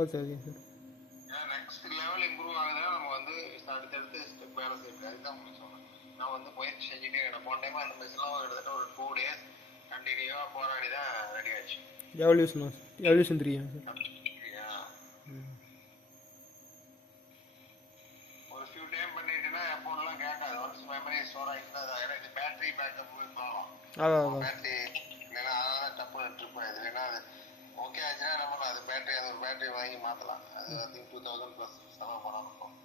Okay okay sir. ஏன்னா next level improve ஆகுதுன்னா நம்ம வந்து அடுத்தடுத்து ஸ்டெப் வேலை செய்யுது. அதுதான் உங்களுக்கு சொன்னேன். நான் வந்து முயற்சி செஞ்சுட்டே இருக்கேன். போன டைம் அந்த மிஸ்லாம் கிட்டத்தட்ட ஒரு 2 days கண்டினியூவாக போராடி தான் ரெடி ஆச்சு. Evolution 3 sir. ஒரு ஃபியூ டைம் பண்ணிட்டுன்னா ஃபோன்லாம் கேட்காது. ஒன்ஸ் மெமரி ஸ்டோர் ஆகிட்டுனா ஏன்னா இது பேட்டரி பேக்கப் ப்ராப்ளம். அதான் பேட்டரி இல்லைன்னா அதனால டப்புனு ட்ரிப் ஆயிடுது. இல்லைன்னா அது ஓகே ஆச்சுன்னா நம்ம அது பேட்டரி அது ஒரு பேட்டரி வாங்கி மாற்றலாம். அது ஐ திங்க் 2000+ செலவு பண்ண இருக்கும்.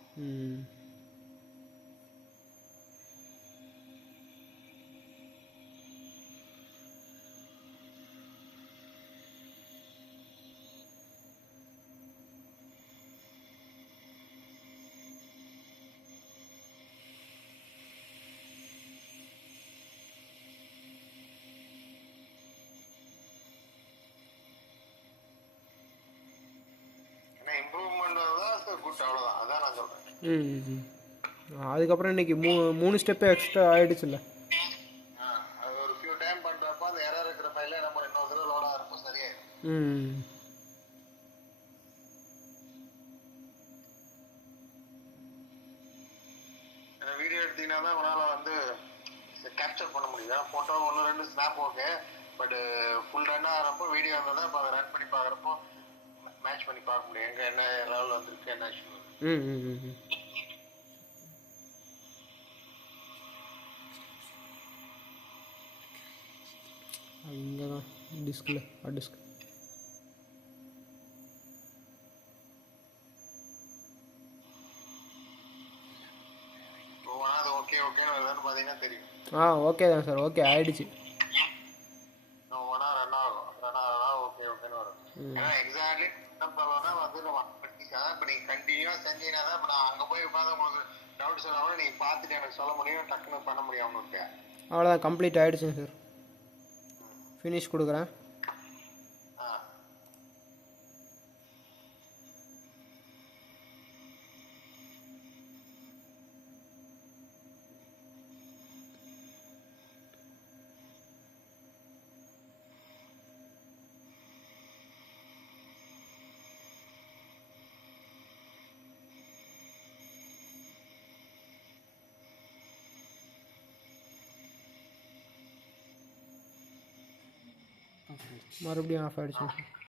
இம்ப்ரூவ்மெண்ட் தான் குட், அவ்வளோதான். அதான் நான் சொல்கிறேன். அதுக்கப்புறம் இன்னைக்கு 3 ஸ்டெப்பு எக்ஸ்ட்ரா ஆகிடுச்சுல்ல. அது ஒரு ஃபியூ டைம் பண்ணுறப்ப அந்த எரர் இருக்கிற ஃபைல நம்ம இன்னொரு தடவை லோட் ஆகிறப்போ சரியாயிடும். வீடியோ எடுத்தீங்கன்னா தான் உங்களால் வந்து கேப்சர் பண்ண முடியும். Photo 1-2 snap okay, but full run ஆகிறப்போ வீடியோ இருந்தால் தான் இப்போ அதை ரன் பண்ணி பார்க்குறப்போ மேட்ச் பண்ணி பார்க்க முடியும். எங்கே என்ன லெவல் வந்துருக்கு, என்ன இஷ்யூ. இங்கே தான் டிஸ்கில் டிஸ்க் ஓகே ஓகேன்னு வருதுன்னு பார்த்தீங்கன்னா தெரியும். ஓகே தான் சார். ஓகே ஆயிடுச்சு. ரன் ஆகும் ஓகே ஓகேன்னு வரும். ஏன்னா எக்ஸாக்ட்லி என்ன ப்ராப்ளம்னா வந்து நம்ம இப்போ நீங்கள் கண்டினியூவாக செஞ்சீங்கன்னா தான் இப்போ நான் அங்கே போய் உட்காந்து உங்களுக்கு டவுட் சொல்லாமல் நீங்கள் பார்த்துட்டு எனக்கு சொல்ல முடியும், டக்குன்னு பண்ண முடியும் உங்களுக்கு. அவ்வளோதான், கம்ப்ளீட் ஆகிடுச்சுங்க சார். ஃபினிஷ் கொடுக்குறேன். மறுபடியும் ஆஃப் ஆகிடுச்சு.